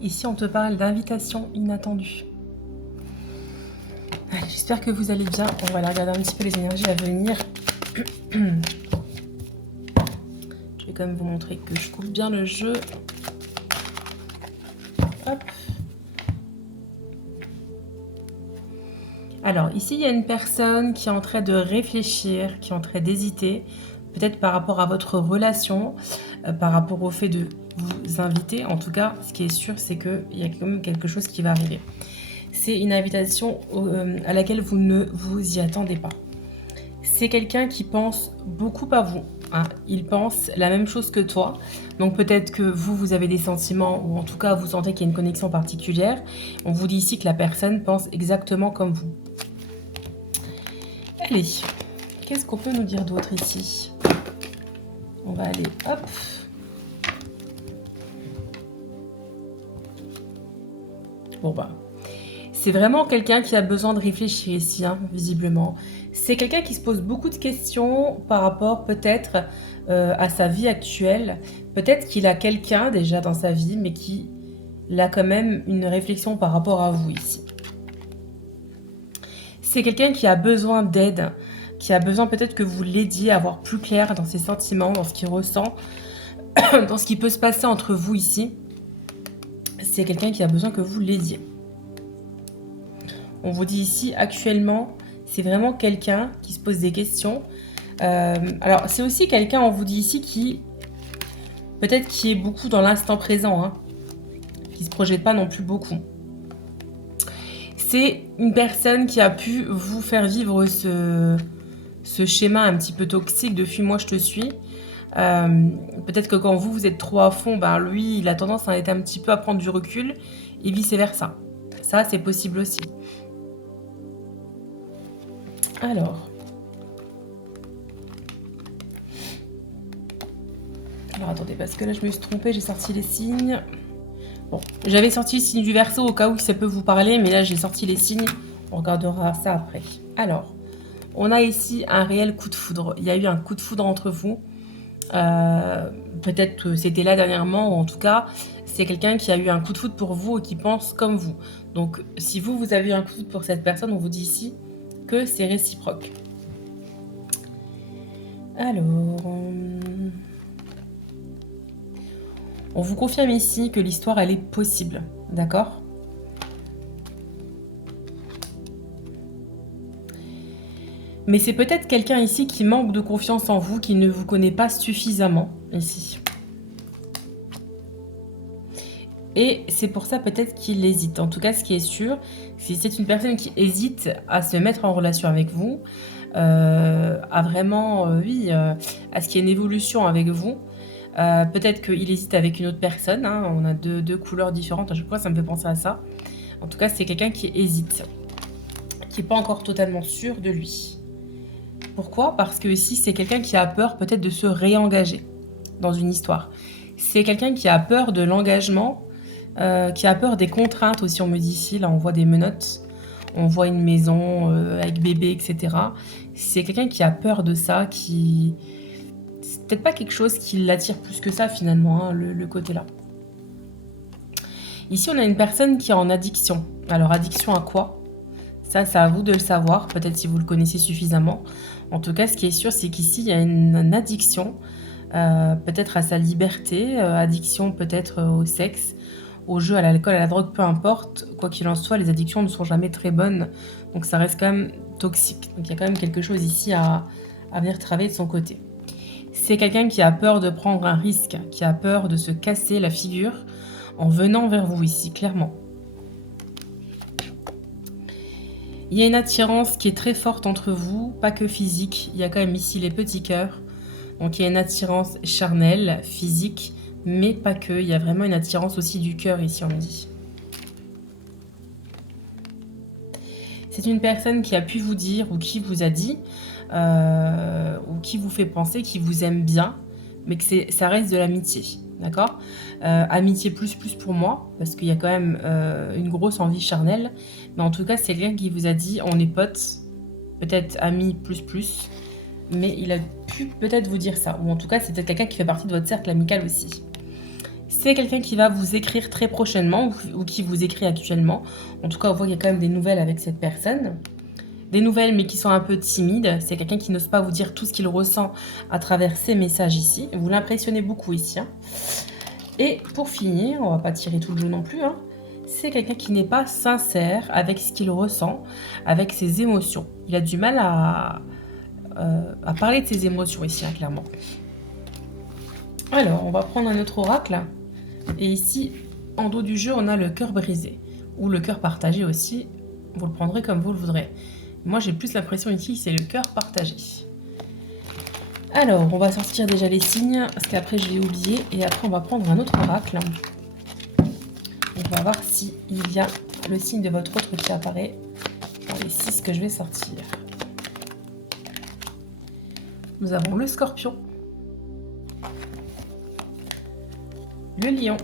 Ici, on te parle d'invitation inattendue. Allez, j'espère que vous allez bien. On va aller regarder un petit peu les énergies à venir. Je vais quand même vous montrer que je coupe bien le jeu. Hop. Alors, ici, il y a une personne qui est en train de réfléchir, qui est en train d'hésiter, peut-être par rapport à votre relation, par rapport au fait de vous inviter. En tout cas, ce qui est sûr, c'est qu'il y a quand même quelque chose qui va arriver. C'est une invitation à laquelle vous ne vous y attendez pas. C'est quelqu'un qui pense beaucoup à vous. Hein. Il pense la même chose que toi. Donc peut-être que vous avez des sentiments, ou en tout cas vous sentez qu'il y a une connexion particulière. On vous dit ici que la personne pense exactement comme vous. Allez, qu'est-ce qu'on peut nous dire d'autre ici? On va aller, hop. Bon bah, c'est vraiment quelqu'un qui a besoin de réfléchir ici, hein, visiblement. C'est quelqu'un qui se pose beaucoup de questions par rapport peut-être à sa vie actuelle. Peut-être qu'il a quelqu'un déjà dans sa vie, mais qu'il a quand même une réflexion par rapport à vous ici. C'est quelqu'un qui a besoin d'aide, qui a besoin peut-être que vous l'aidiez à voir plus clair dans ses sentiments, dans ce qu'il ressent, dans ce qui peut se passer entre vous ici. C'est quelqu'un qui a besoin que vous l'aidiez. On vous dit ici, actuellement, c'est vraiment quelqu'un qui se pose des questions. Alors, c'est aussi quelqu'un, on vous dit ici, qui peut-être qui est beaucoup dans l'instant présent, hein, qui ne se projette pas non plus beaucoup. C'est une personne qui a pu vous faire vivre ce schéma un petit peu toxique de « fuis-moi, je te suis ». Peut-être que quand vous êtes trop à fond, ben lui, il a tendance à être un petit peu à prendre du recul et vice-versa. Ça, c'est possible aussi. Alors, attendez, parce que là, je me suis trompée, j'ai sorti les signes. Bon, j'avais sorti le signe du Verseau au cas où ça peut vous parler, mais là, j'ai sorti les signes. On regardera ça après. Alors, on a ici un réel coup de foudre. Il y a eu un coup de foudre entre vous. Peut-être que c'était là dernièrement, ou en tout cas, c'est quelqu'un qui a eu un coup de foudre pour vous et qui pense comme vous. Donc, si vous avez eu un coup de foudre pour cette personne, on vous dit ici que c'est réciproque. Alors, on vous confirme ici que l'histoire, elle est possible, d'accord ? Mais c'est peut-être quelqu'un ici qui manque de confiance en vous, qui ne vous connaît pas suffisamment ici. Et c'est pour ça peut-être qu'il hésite. En tout cas, ce qui est sûr, c'est une personne qui hésite à se mettre en relation avec vous, à vraiment, à ce qu'il y ait une évolution avec vous. Peut-être qu'il hésite avec une autre personne. Hein. On a deux couleurs différentes. À chaque fois, ça me fait penser à ça. En tout cas, c'est quelqu'un qui hésite, qui n'est pas encore totalement sûr de lui. Pourquoi ? Parce que ici, c'est quelqu'un qui a peur peut-être de se réengager dans une histoire. C'est quelqu'un qui a peur de l'engagement, qui a peur des contraintes aussi, on me dit ici. Là, on voit des menottes, on voit une maison avec bébé, etc. C'est quelqu'un qui a peur de ça, qui... C'est peut-être pas quelque chose qui l'attire plus que ça, finalement, hein, le côté là. Ici, on a une personne qui est en addiction. Alors, addiction à quoi ? Ça, c'est à vous de le savoir, peut-être si vous le connaissez suffisamment. En tout cas, ce qui est sûr, c'est qu'ici, il y a une addiction, peut-être à sa liberté, addiction peut-être au sexe, au jeu, à l'alcool, à la drogue, peu importe. Quoi qu'il en soit, les addictions ne sont jamais très bonnes, donc ça reste quand même toxique. Donc il y a quand même quelque chose ici à venir travailler de son côté. C'est quelqu'un qui a peur de prendre un risque, qui a peur de se casser la figure en venant vers vous ici, clairement. Il y a une attirance qui est très forte entre vous, pas que physique. Il y a quand même ici les petits cœurs. Donc il y a une attirance charnelle, physique, mais pas que. Il y a vraiment une attirance aussi du cœur ici, on me dit. C'est une personne qui a pu vous dire ou qui vous a dit, ou qui vous fait penser qu'il vous aime bien, mais que ça reste de l'amitié. D'accord ? Amitié plus pour moi, parce qu'il y a quand même une grosse envie charnelle. Mais en tout cas, c'est quelqu'un qui vous a dit on est potes, peut-être amis plus. Mais il a pu peut-être vous dire ça. Ou en tout cas, c'est peut-être quelqu'un qui fait partie de votre cercle amical aussi. C'est quelqu'un qui va vous écrire très prochainement ou qui vous écrit actuellement. En tout cas, on voit qu'il y a quand même des nouvelles avec cette personne. Des nouvelles, mais qui sont un peu timides. C'est quelqu'un qui n'ose pas vous dire tout ce qu'il ressent à travers ces messages ici. Vous l'impressionnez beaucoup ici, hein. Et pour finir, on va pas tirer tout le jeu non plus, hein, c'est quelqu'un qui n'est pas sincère avec ce qu'il ressent, avec ses émotions. Il a du mal à parler de ses émotions ici, hein, clairement. Alors, on va prendre un autre oracle. Et ici, en dos du jeu, on a le cœur brisé. Ou le cœur partagé aussi. Vous le prendrez comme vous le voudrez. Moi, j'ai plus l'impression ici, c'est le cœur partagé. Alors, on va sortir déjà les signes, parce qu'après, je vais oublier. Et après, on va prendre un autre oracle. On va voir s'il y a le signe de votre autre qui apparaît dans les 6 que je vais sortir. Nous avons le scorpion, le lion,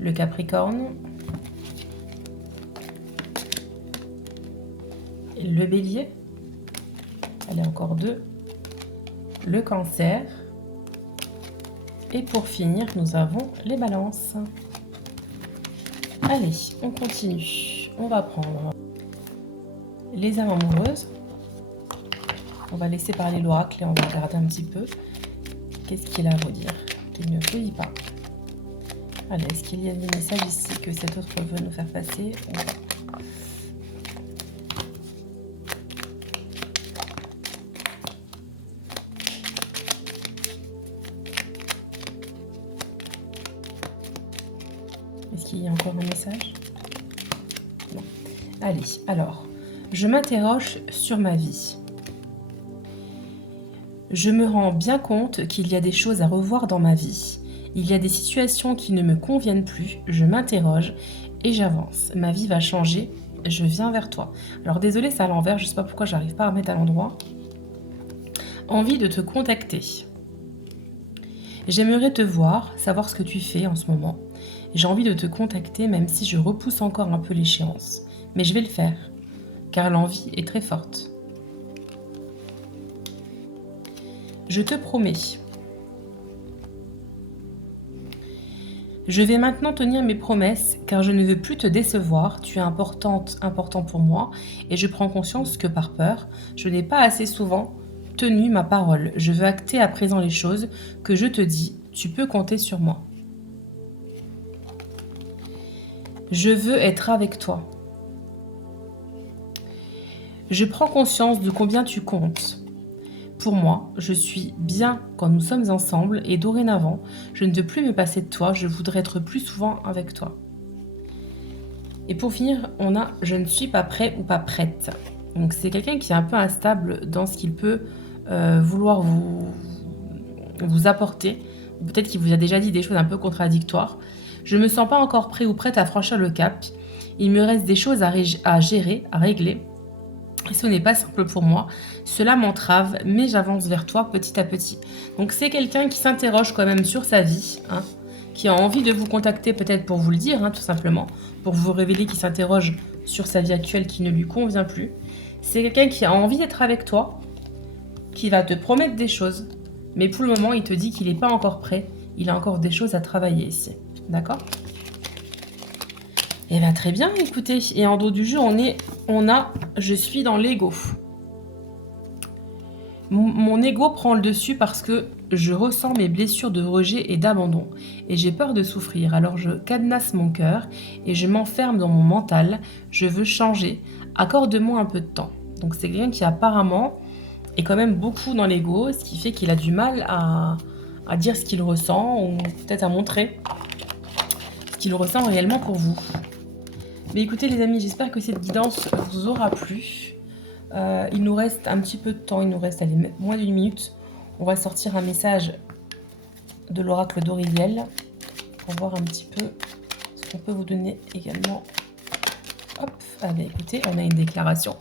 le capricorne, le bélier, allez encore 2, le cancer, et pour finir, nous avons les balances. Allez, on continue. On va prendre les âmes amoureuses. On va laisser parler l'oracle et on va regarder un petit peu. Qu'est-ce qu'il a à vous dire? Qu'il ne fouille pas. Allez, est-ce qu'il y a des messages ici que cet autre veut nous faire passer? Est-ce qu'il y a encore un message? Non. Allez, alors, je m'interroge sur ma vie. Je me rends bien compte qu'il y a des choses à revoir dans ma vie. Il y a des situations qui ne me conviennent plus. Je m'interroge et j'avance. Ma vie va changer. Je viens vers toi. Alors désolé, c'est à l'envers. Je ne sais pas pourquoi j'arrive pas à remettre à l'endroit. Envie de te contacter. J'aimerais te voir, savoir ce que tu fais en ce moment. J'ai envie de te contacter même si je repousse encore un peu l'échéance. Mais je vais le faire, car l'envie est très forte. Je te promets. Je vais maintenant tenir mes promesses, car je ne veux plus te décevoir. Tu es important pour moi, et je prends conscience que par peur, je n'ai pas assez souvent tenu ma parole. Je veux acter à présent les choses que je te dis. Tu peux compter sur moi. Je veux être avec toi. Je prends conscience de combien tu comptes. Pour moi, je suis bien quand nous sommes ensemble et dorénavant, je ne veux plus me passer de toi, je voudrais être plus souvent avec toi. Et pour finir, on a « je ne suis pas prêt ou pas prête ». Donc c'est quelqu'un qui est un peu instable dans ce qu'il peut vouloir vous apporter. Peut-être qu'il vous a déjà dit des choses un peu contradictoires. Je ne me sens pas encore prêt ou prête à franchir le cap. Il me reste des choses à gérer, à régler. Et ce n'est pas simple pour moi. Cela m'entrave, mais j'avance vers toi petit à petit. Donc c'est quelqu'un qui s'interroge quand même sur sa vie, hein, qui a envie de vous contacter peut-être pour vous le dire, hein, tout simplement, pour vous révéler qu'il s'interroge sur sa vie actuelle qui ne lui convient plus. C'est quelqu'un qui a envie d'être avec toi, qui va te promettre des choses, mais pour le moment, il te dit qu'il n'est pas encore prêt. Il a encore des choses à travailler ici. D'accord ? Eh bien, très bien, écoutez. Et en dos du jeu, on a « je suis dans l'ego ». Mon ego prend le dessus parce que je ressens mes blessures de rejet et d'abandon. Et j'ai peur de souffrir. Alors je cadenasse mon cœur et je m'enferme dans mon mental. Je veux changer. Accorde-moi un peu de temps. Donc c'est quelqu'un qui apparemment est quand même beaucoup dans l'ego, ce qui fait qu'il a du mal à dire ce qu'il ressent ou peut-être à montrer ce qu'il ressent réellement pour vous. Mais écoutez les amis, j'espère que cette guidance vous aura plu. Il nous reste un petit peu de temps, il nous reste moins d'1 minute. On va sortir un message de l'oracle d'Aureliel pour voir un petit peu ce qu'on peut vous donner également. Hop, allez, écoutez, on a une déclaration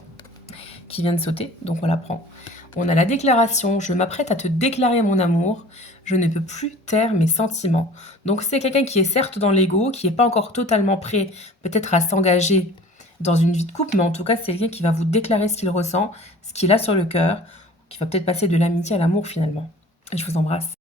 qui vient de sauter, donc on la prend. On a la déclaration, je m'apprête à te déclarer mon amour, je ne peux plus taire mes sentiments. Donc c'est quelqu'un qui est certes dans l'ego, qui n'est pas encore totalement prêt peut-être à s'engager dans une vie de couple, mais en tout cas c'est quelqu'un qui va vous déclarer ce qu'il ressent, ce qu'il a sur le cœur, qui va peut-être passer de l'amitié à l'amour finalement. Je vous embrasse.